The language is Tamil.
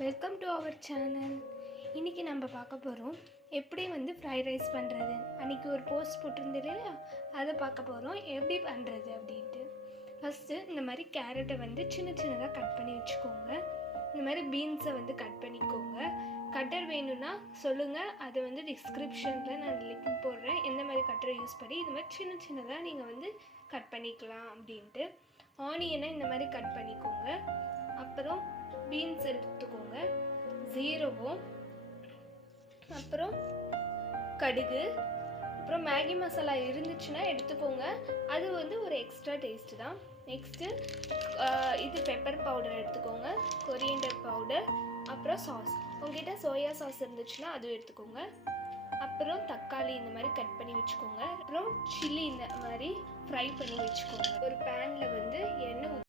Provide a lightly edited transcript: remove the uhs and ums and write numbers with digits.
Welcome to our channel. இன்றைக்கி நம்ம பார்க்க போகிறோம் எப்படி ஃப்ரைட் ரைஸ் பண்ணுறது. அன்றைக்கி ஒரு போஸ்ட் போட்டிருந்தது இல்லையா, அதை பார்க்க போகிறோம் எப்படி பண்ணுறது அப்படின்ட்டு. ஃபஸ்ட்டு இந்த மாதிரி கேரட்டை சின்ன சின்னதாக கட் பண்ணி வச்சுக்கோங்க. இந்த மாதிரி பீன்ஸை கட் பண்ணிக்கோங்க. கட்டர் வேணும்னா சொல்லுங்கள், அதை டிஸ்கிரிப்ஷனில் நான் லிங்க் போடுறேன். எந்த மாதிரி கட்டரை யூஸ் பண்ணி இது மாதிரி சின்ன சின்னதாக நீங்கள் கட் பண்ணிக்கலாம் அப்படின்ட்டு. ஆனியனை இந்த மாதிரி கட் பண்ணிக்கோங்க. அப்புறம் பீன்ஸ் எடுத்துக்கோங்க, ஜீரகம், அப்புறம் கடுகு, அப்புறம் மேகி மசாலா இருந்துச்சுன்னா எடுத்துக்கோங்க. அது ஒரு எக்ஸ்ட்ரா டேஸ்ட்டு தான். நெக்ஸ்ட்டு இது பெப்பர் பவுடர் எடுத்துக்கோங்க, கொரியண்டர் பவுடர், அப்புறம் சாஸ். உங்ககிட்ட சோயா சாஸ் இருந்துச்சுன்னா அதுவும் எடுத்துக்கோங்க. அப்புறம் தக்காளி இந்த மாதிரி கட் பண்ணி வச்சுக்கோங்க. அப்புறம் சில்லி இந்த மாதிரி ஃப்ரை பண்ணி வச்சுக்கோங்க. ஒரு பேனில் எண்ணெய்